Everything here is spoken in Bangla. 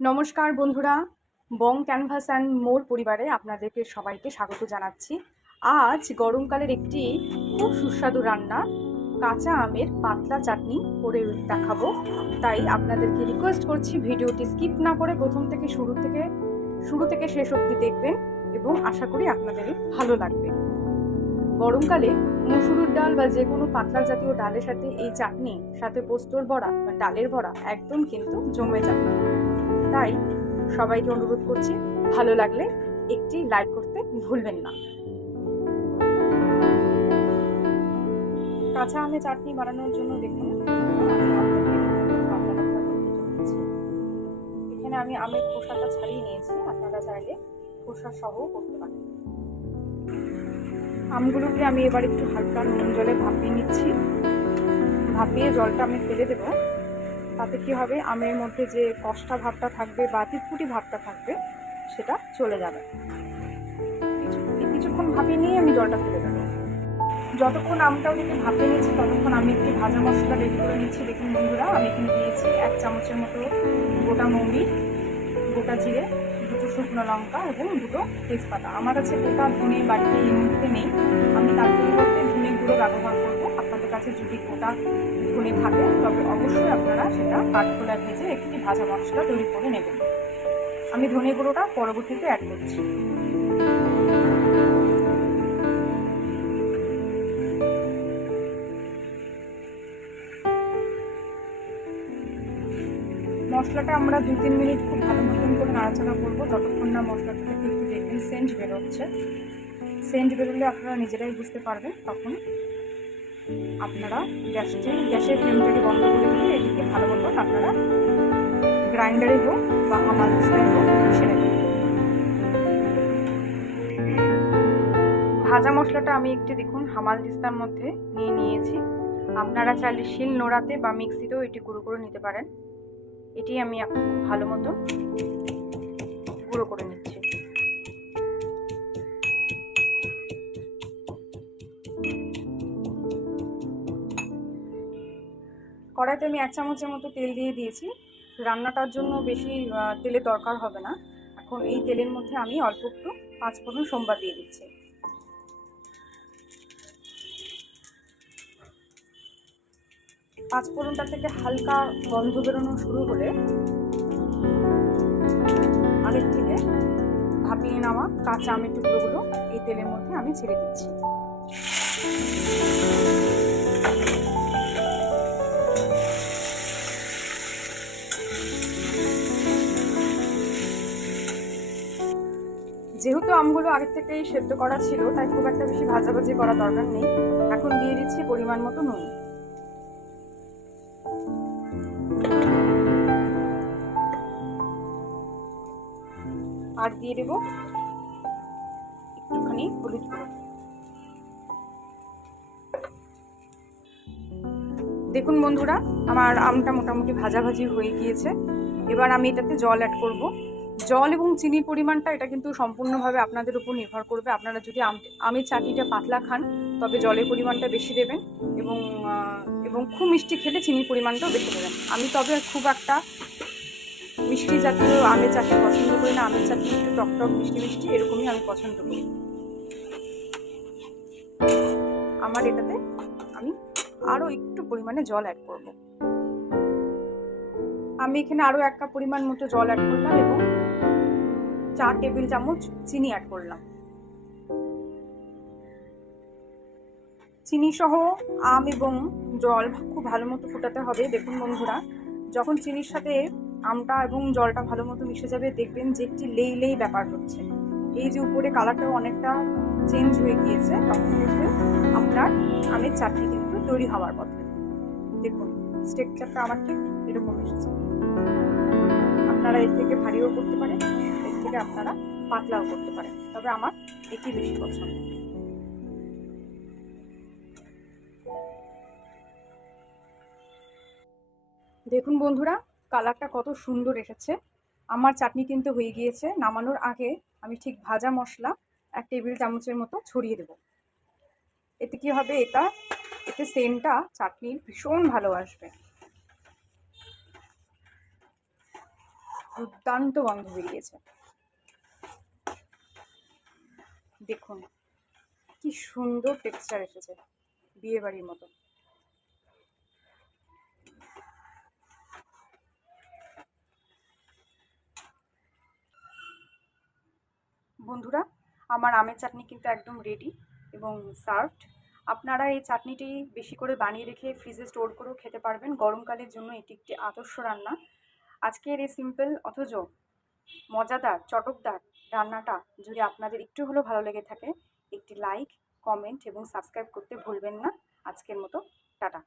নমস্কার বন্ধুরা, বং ক্যানভাস অ্যান্ড মোর পরিবারে আপনাদেরকে সবাইকে স্বাগত জানাচ্ছি। আজ গরমকালের একটি খুব সুস্বাদু রান্না, কাঁচা আমের পাতলা চাটনি করে দেখাবো। তাই আপনাদেরকে রিকোয়েস্ট করছি ভিডিওটি স্কিপ না করে প্রথম থেকে শুরু থেকে শুরু থেকে শেষ অবধি দেখবেন এবং আশা করি আপনাদের ভালো লাগবে। গরমকালে মুসুরির ডাল বা যে কোনো পাতলা জাতীয় ডালের সাথে এই চাটনি, সাথে পোস্তর বড়া বা ডালের বড়া একদম কিন্তু জমে যাবে। তাই সবাইকে অনুরোধ করছি, ভালো লাগলে একটি লাইক করতে ভুলবেন না। কাঁচা আমে চাটনি বানানোর জন্য দেখুন এখানে আমি আমের খোসাটা ছাড়িয়ে নিয়েছি, আপনারা চাইলে খোসা সহ করতে পারেন। আমগুলোকে আমি এবার একটু হালকা নুন জলে ভাপিয়ে নিচ্ছি। ভাপিয়ে জলটা আমি ফেলে দেবো। তাতে কি হবে? আমের মধ্যে যে কষ্টা ভাবটা থাকবে বা তিতকুটি ভাবটা থাকবে, সেটা চলে যাবে। কিছু- কিছুক্ষণ ভাপিয়ে নিয়ে আমি জলটা ফেলে দেবো। যতক্ষণ আমটা ওদিকে ভাপিয়ে নিয়েছি, ততক্ষণ আমি একটি ভাজা মশলা রেডি করে নিচ্ছি। দেখুন বন্ধুরা, আমি এখানে দিয়েছি এক চামচের মতো গোটা মৌরি, গোটা জিরে, দুটো শুকনো লঙ্কা এবং দুটো তেজপাতা। আমার কাছে গোটা ধনে বাড়িতে এই মুহূর্তে নেই। আমি তার পরিবর্তে ধনে গুঁড়ো ব্যবহার আপনাদের কাছে যদি গোটা ধনে থাকে তবে অবশ্যই আপনারা সেটা কাঠখোলা ভেজে একটি ভাজা মশলা তৈরি করে নেবেন। আমি ধনে গুঁড়োটা পরবর্তীতে অ্যাড করছি। মশলাটা আমরা দু তিন মিনিট খুব ভালো মতন করে নাড়াচাড়া করব। যতক্ষণ না মশলাটা থেকে একটু দেখবেন সেন্ট বেরোচ্ছে। সেন্ট বেরোলে আপনারা নিজেরাই বুঝতে পারবেন তখন আপনারা গ্যাসটি গ্যাসের ফ্লেমটাকে বন্ধ করে দিয়ে এটিকে ভালো মতন আপনারা গ্রাইন্ডারে হোক বা দিস্তায় হোক সেরে ভাজা মশলাটা আমি একটু দেখুন, হামাল দিস্তার মধ্যে নিয়ে নিয়েছি। আপনারা চাইলে শিল নোড়াতে বা মিক্সিতেও এটি গুঁড়ো করে নিতে পারেন। এটি আমি ভালো মতো গুঁড়ো করে নিচ্ছি। কড়াইতে আমি এক চামচের মতো তেল দিয়ে দিয়েছি। রান্নাটার জন্য বেশি তেলের দরকার হবে না। এখন এই তেলের মধ্যে আমি অল্প একটু পাঁচ ফোড়ন সোমবার দিয়ে দিচ্ছি। পাঁচ ফোড়নটা থেকে হালকা গন্ধ বেরোনো শুরু হলে আগের থেকে ভাপিয়ে নেওয়া কাঁচা আমের টুকরোগুলো এই তেলের মধ্যে আমি ছেড়ে দিচ্ছি। যেহেতু আমগুলো আগের থেকেই সেদ্ধ করা ছিল, তাই খুব একটা বেশি ভাজাভাজি করা দরকার নেই। এখন দিয়ে দিচ্ছি পরিমাণ মতো নুন। আর দিয়ে দেবো একটুখানি হলুদ দেখুন বন্ধুরা, আমার আমটা মোটামুটি ভাজাভাজি হয়ে গিয়েছে। এবার আমি এটাতে জল অ্যাড করব। জল এবং চিনির পরিমাণটা এটা কিন্তু সম্পূর্ণভাবে আপনাদের উপর নির্ভর করবে। আপনারা যদি আম- আমের চাটনিটা পাতলা খান, তবে জলের পরিমাণটা বেশি দেবেন এবং এবং খুব মিষ্টি খেলে চিনির পরিমাণটাও বেশি দেবেন। আমি তবে খুব একটা মিষ্টি জাতীয় আমের চাটনি পছন্দ করি না। আমের চাটনি একটু টক টক, মিষ্টি মিষ্টি এরকমই আমি পছন্দ করি। আমার এটাতে আমি আরও একটু পরিমাণে জল অ্যাড করব। আমি এখানে আরও এক কাপ পরিমাণ মতো জল অ্যাড করলাম এবং চার টেবিল চামচ চিনি অ্যাড করলাম। চিনি সহ আম এবং জল খুব ভালো মতো ফোটাতে হবে। দেখুন বন্ধুরা, যখন চিনির সাথে আমটা এবং জলটা ভালো মতো মিশে যাবে, দেখবেন যে একটি লেই লেই ব্যাপার হচ্ছে। এই যে উপরে কালারটাও অনেকটা চেঞ্জ হয়ে গিয়েছে, তখন দেখবেন আপনার আমের চাটনি কিন্তু তৈরি হওয়ার পথে। দেখুন স্ট্রেকচারটা আমার ঠিক এরকম এসেছে। আপনারা এর থেকে ভারীও করতে পারেন। থেকে আপনারা পাতলাও করতে পারেন, তবে আমার এটি বেশি পছন্দ। দেখুন বন্ধুরা, কালারটা কত সুন্দর এসেছে। আমার চাটনি কিন্তু হয়ে গিয়েছে, নামানোর আগে আমি ঠিক ভাজা মশলা এক টেবিল চামচের মতো ছড়িয়ে দেব। এতে কি হবে, এটা, এতে সেন্টটা চাটনির ভীষণ ভালো আসবে। দুর্দান্ত গন্ধ বেরিয়েছে। দেখুন, কি সুন্দর টেক্সচার এসেছে বিয়ে বাড়ির মতো। বন্ধুরা, আমার আমের চাটনি কিন্তু একদম রেডি এবং সার্ভড আপনারা এই চাটনিটি বেশি করে বানিয়ে রেখে ফ্রিজে স্টোর করেও খেতে পারবেন। গরমকালের জন্য এটি একটি আদর্শ রান্না। আজকের এই সিম্পল অথচ মজাদার, চটকদার রান্নাটা যদি আপনাদের একটু হলেও ভালো লেগে থাকে, একটি লাইক কমেন্ট এবং সাবস্ক্রাইব করতে ভুলবেন না। আজকের মতো, টাটা।